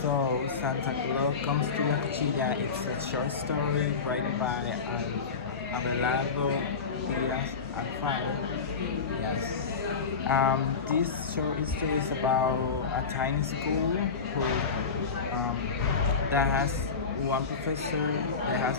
So Santa Claus comes to La Cuchilla. It's a short story written by Abelardo Diaz Alfaro. Yes. This short story is about a tiny school who that has one professor that has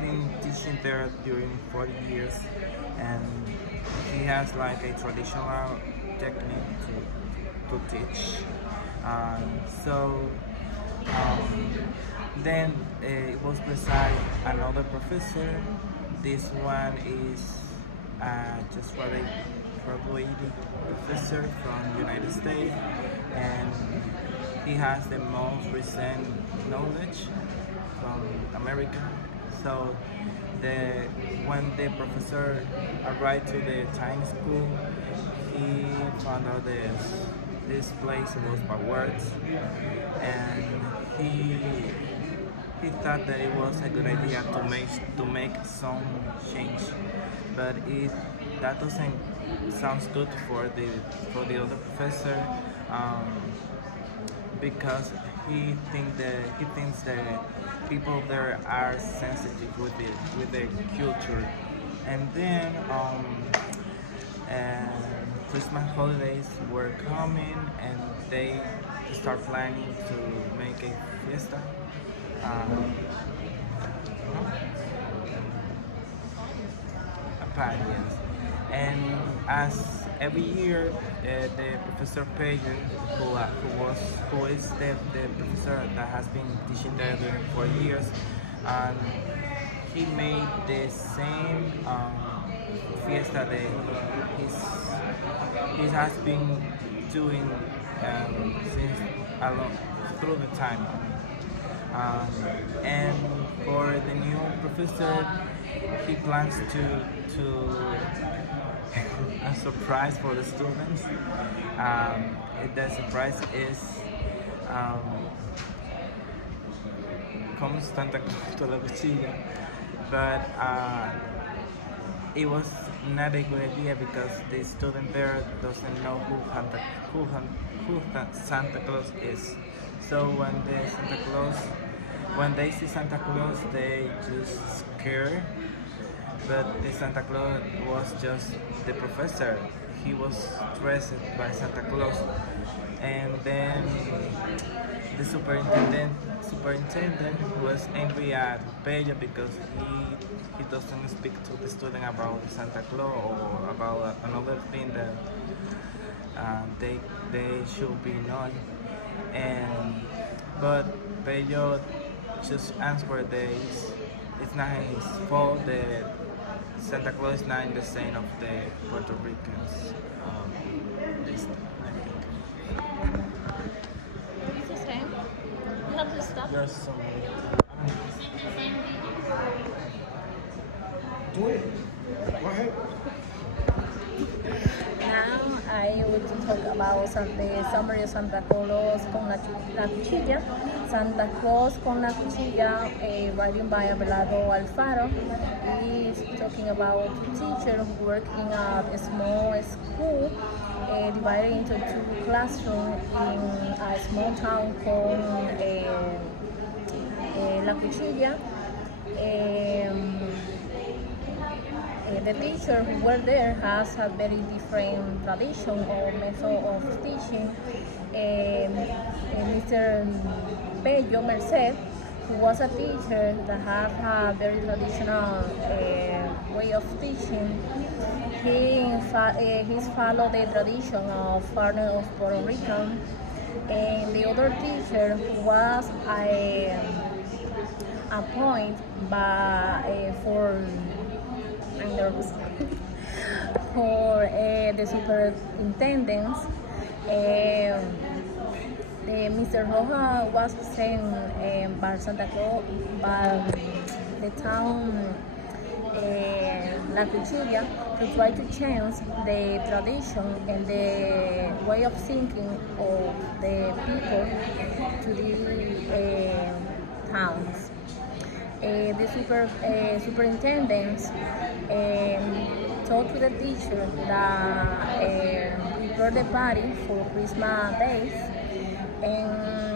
been teaching there during 40 years, and he has like a traditional technique to teach. So um, then it was beside another professor. This one is just graduated professor from United States, and he has the most recent knowledge from America. So the when the professor arrived to the tiny school, he found out this place was backwards, and he he thought that it was a good idea to make some change, but it that doesn't sounds good for the other professor, um, because he thinks that people there are sensitive with the culture, and then and Christmas holidays were coming, and they start planning to make a fiesta. Um, Yes. And as every year, the Professor Pagan, who is the professor that has been teaching there during 4 years, and he made the same fiesta that he has been doing since along through the time. Um, and for the new professor, he plans to a surprise for the students. The surprise is um, comes Santa Claus to La Cuchilla, but it was not a good idea because the student there doesn't know who Santa Claus is. So when they see Santa Claus, they just scare. But the Santa Claus was just the professor. He was dressed by Santa Claus, and then the superintendent was angry at Bello because he doesn't speak to the student about Santa Claus or about another thing that they should be known. And but Bello just answered that it's not his fault that Santa Claus is not in the scene of the Puerto Ricans list, I think. It's the same. You have to stop. There's so many. Do it. Go ahead. Now I will talk about the summary of Santa Claus con la Cuchilla. Santa Claus con la Cuchilla, writing by Abelardo Alfaro, is talking about two teachers working at a small school divided into two classrooms in a small town called La Cuchilla. The teacher who were there has a very different tradition or method of teaching. Mr. Bello Merced, who was a teacher that had a very traditional way of teaching, he's followed the tradition of foreigner of Puerto Rican, and the other teacher was appointed by for for the superintendents. Mr. Roja was sent by Santa Claus by the town La Cuchilla to try to change the tradition and the way of thinking of the people to the towns. The superintendents told to the teacher that prepare the party for Christmas days, and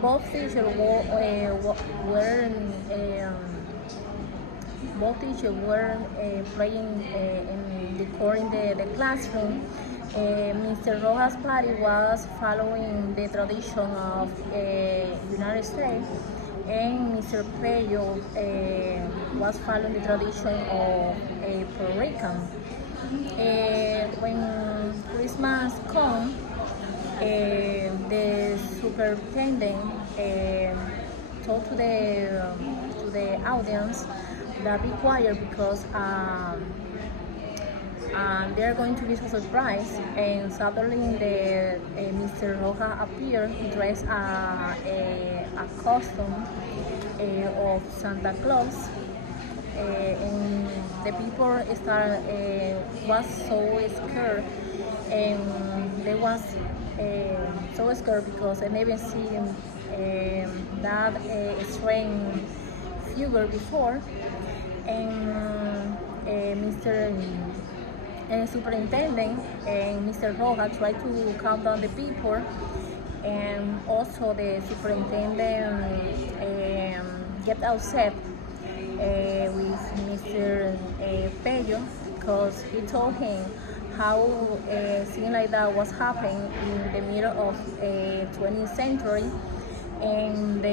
both teachers were both teachers were playing in decoring the classroom. Mr. Rojas' party was following the tradition of United States, and Mr. Pello was following the tradition of Puerto Rican. When Christmas comes, the superintendent told to the audience that be quiet because they're going to be a surprise. And suddenly Mr. Roja appeared dressed a costume of Santa Claus. And the people was so scared, and they was so scared because I never seen that strange figure before. And Mr. Superintendent and Mr. Roja tried to calm down the people, and also the superintendent get upset with Mr. Pello because he told him how a scene like that was happening in the middle of 20th century, and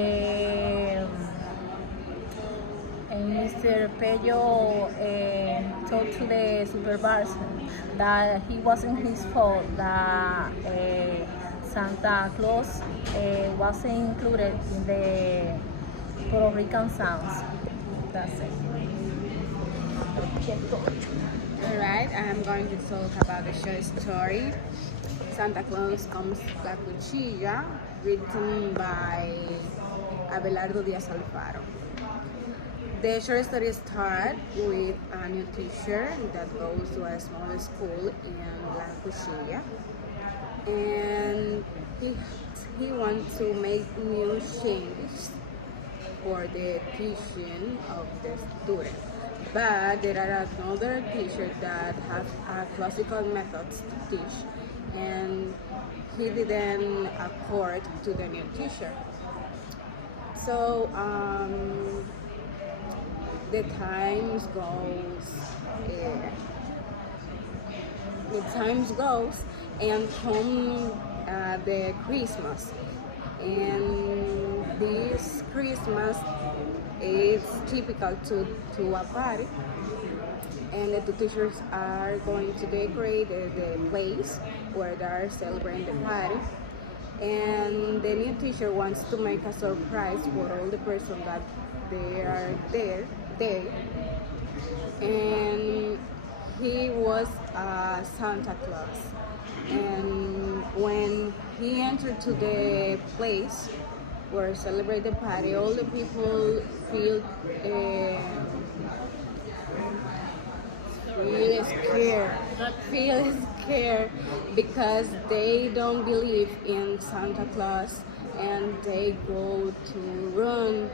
Mr. Pello told to the supervisor that he wasn't his fault that Santa Claus wasn't included in the Puerto Rican sounds. That's it. Alright, I'm going to talk about the short story Santa Claus Comes La Cuchilla, written by Abelardo Díaz Alfaro. The short story starts with a new teacher that goes to a small school in La Cuchilla, and he wants to make new changes for the teaching of the students. But there are another teacher that has a classical methods to teach, and he didn't accord to the new teacher. So the times goes, and come the Christmas, and this Christmas is typical to a party, and the two teachers are going to decorate the place where they are celebrating the party, and the new teacher wants to make a surprise for all the person that they are there, and he was Santa Claus. And when he entered to the place where celebrate the party, all the people feel scared because they don't believe in Santa Claus, and they go to run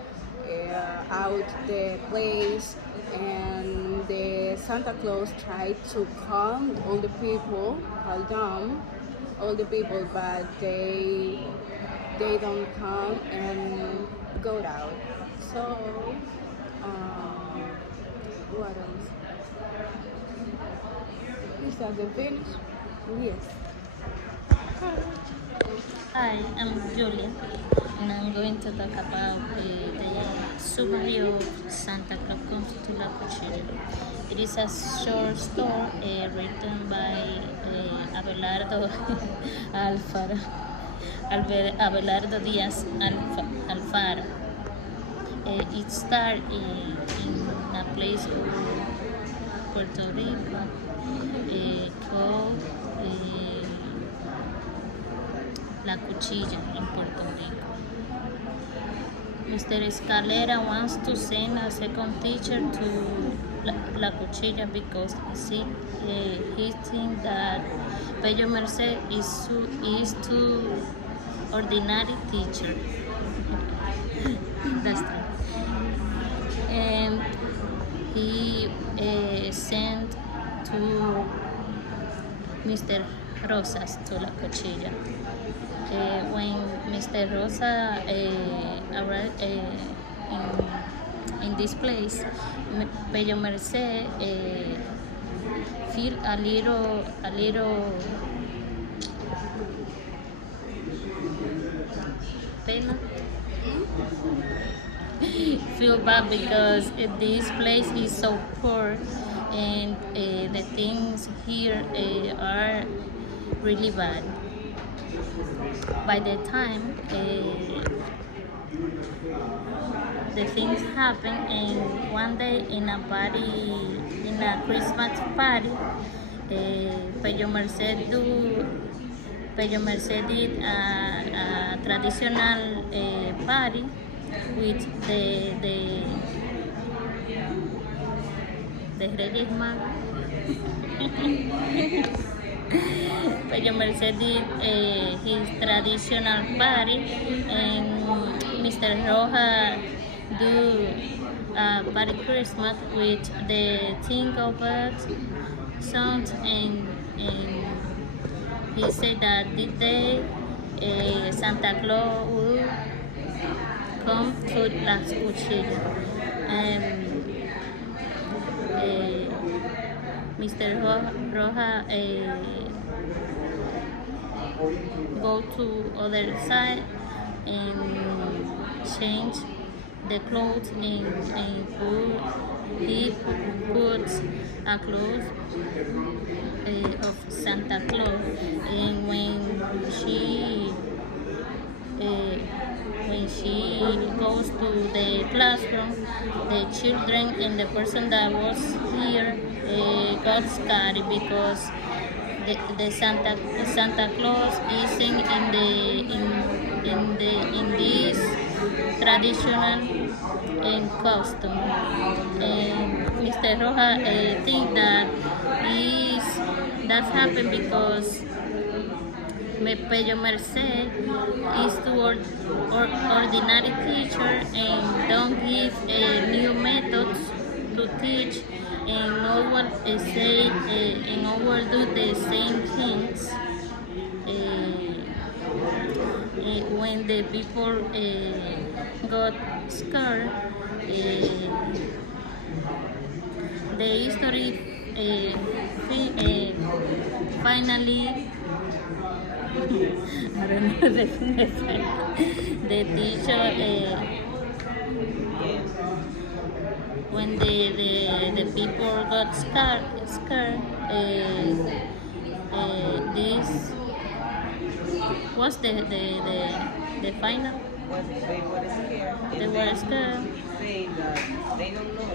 out the place, and the Santa Claus tried to calm down all the people, but they don't come and go out. So what else? Is that the finish? Yes. Hi, I'm Julia, and I'm going to talk about the summary of Santa Claus Comes to La Cuchilla. It is a short story written by Abelardo Alfaro, Abelardo Díaz Alfaro. It started in a place called Puerto Rico called La Cuchilla in Puerto Rico. Mr. Escalera wants to send a second teacher to La Cuchilla because he thinks that Pello Merced is too ordinary teacher. That's right. And he sent to Mr. Rosas to La Cuchilla. When Mr. Rosa arrived in this place, Bello Merced feel a little pena. Feel bad because this place is so poor and the things here are really bad. By the time the things happen, and one day in a Christmas party, Pello Merced did a traditional party with the Reyes Magos. Pello Merced did his traditional party, and Mr. Roja do a party Christmas with the Tingle Bells songs, and he said that this day Santa Claus will come to Las Cuchillas, and Mr. Roja go to other side and change the clothes, and he puts a clothes of Santa Claus, and when she goes to the classroom, the children and the person that was here got scared because the Santa Claus isn't in this traditional costume. And Mr. Roja think that happened because Pello Merced is toward ordinary teacher and don't give new methods to teach, and no one say and no one do the same things. When the people got scared, the history finally I don't know the teacher when the people got scared this was the final. They were scared. They don't know.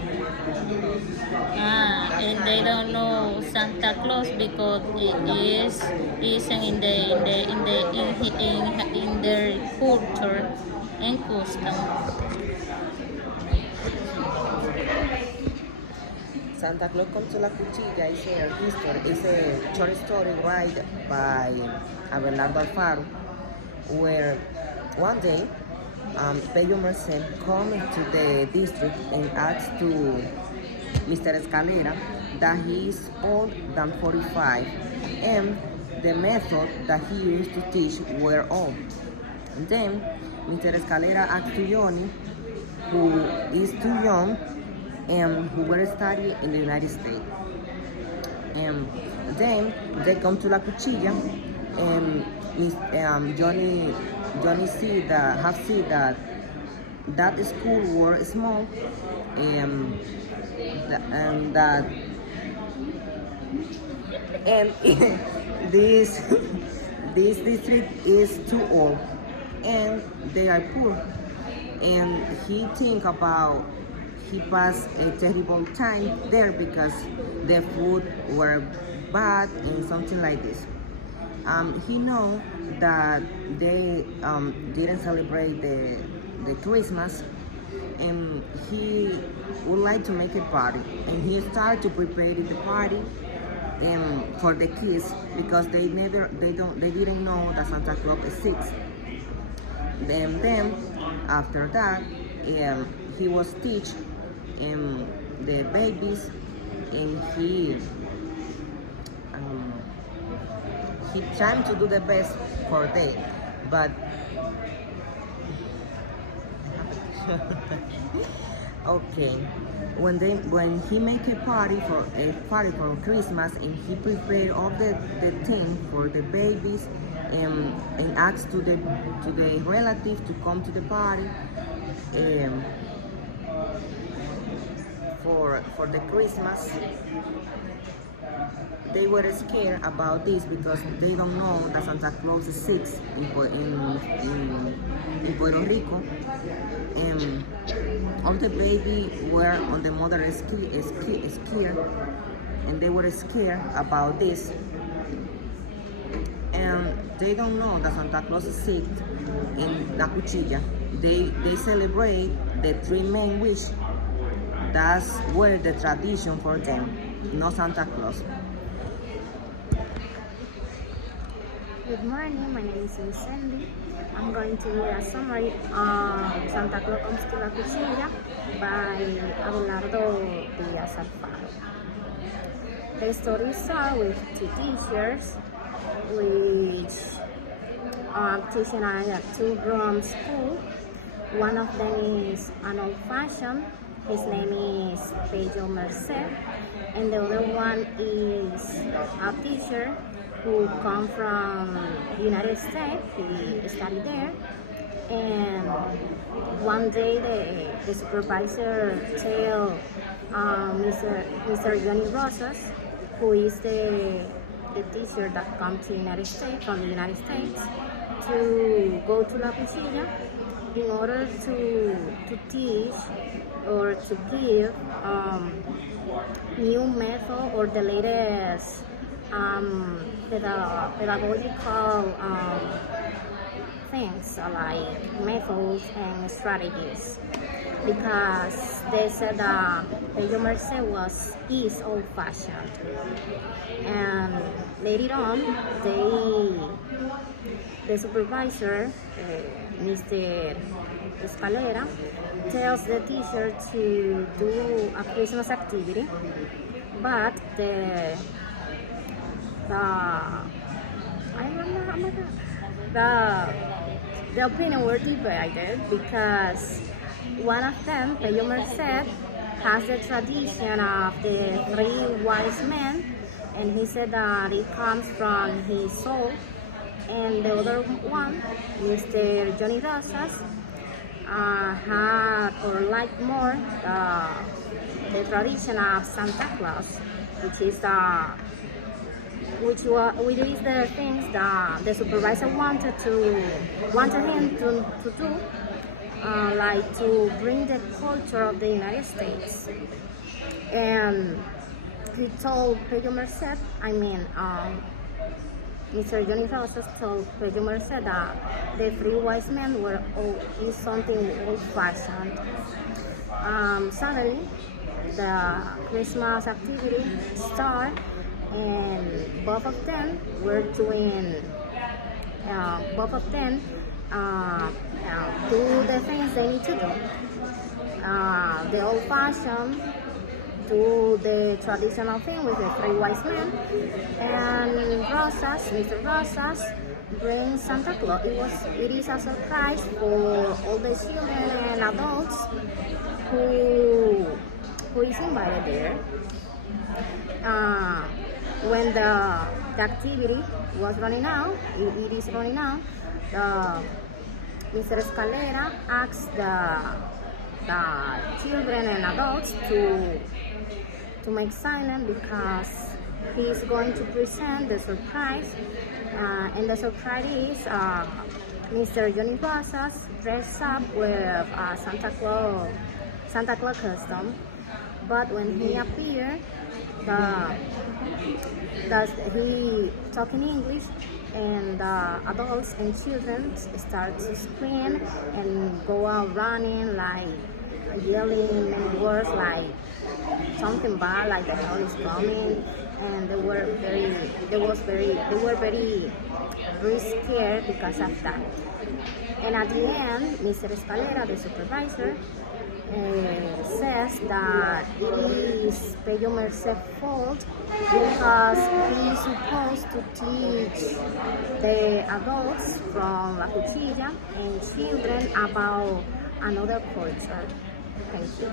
And they don't know Santa Claus because it isn't in their culture and custom. Santa Claus Comes to La Cuchilla is a history. It's a short story written by Abelardo Alfaro, where one day Pello Merced come to the district and asks to Mr. Escalera that he is old than 45 and the method that he used to teach were old. And then Mr. Escalera asked to Johnny, who is too young and who will study in the United States. And then they come to La Cuchilla, and Johnny see that school were small, and that and this this district is too old, and they are poor, and he passed a terrible time there because the food were bad and something like this. He know that they didn't celebrate the Christmas, and he would like to make a party, and he started to prepare the party for the kids because they didn't know that Santa Claus exists. Then after that, he was teach the babies, and he tried to do the best for them, but Okay. When he make a party for Christmas and he prepare all the thing for the babies and ask to the relative to come to the party um, for the Christmas. They were scared about this because they don't know that Santa Claus exists in Puerto Rico. All the baby were on the mother scared, and they were scared about this. And they don't know that Santa Claus exists in La Cuchilla. They celebrate the three main wish. That's where the tradition for them, not Santa Claus. Good morning, my name is Miss Sandy. I'm going to read a summary of Santa Claus Comes to La Cuchilla by Abelardo Diaz Alfaro. The story starts with two teachers which are teaching at a two-room school. One of them is an old-fashioned. His name is Pedro Merced, and the other one is a teacher who come from the United States. He studied there, and one day the supervisor tell Mr. Johnny Rosas, who is the teacher that comes to from the United States, to go to La Cuchilla in order to teach or to give new method or the latest pedagogical things like methods and strategies, because they said that Pedro Merced is old-fashioned, and later on the supervisor, Mr. Escalera, tells the teacher to do a Christmas activity, but the opinion were divided, because one of them, Pedro Merced, has the tradition of the three wise men, and he said that it comes from his soul, and the other one, Mr. Johnny Rosas, had or liked more the tradition of Santa Claus, which is the things that the supervisor wanted him to do, like to bring the culture of the United States. And he told Pedro Merced, Mr. Johnny Rosas told Pedro Merced that the three wise men is something old-fashioned. Suddenly, the Christmas activity started, and both of them were doing, do the things they need to do. The old-fashioned do the traditional thing with the three wise men, and Mr. Rosas brings Santa Claus. It is a surprise for all the children and adults who is invited there. When the activity was running out, it is running out, Mr. Escalera asked the children and adults to make silent, because he is going to present the surprise, and the surprise is Mr. Johnny Rosas dressed up with Santa Claus costume. But when he appeared, he talking English, and adults and children start to scream and go out running, like yelling many words like something bad, like the hell is coming, and they were very scared because of that. And at the end, Mr. Escalera, the supervisor, says that it is Pedro Merced's fault, because he is supposed to teach the adults from La Cuchilla and children about another culture. Thank you.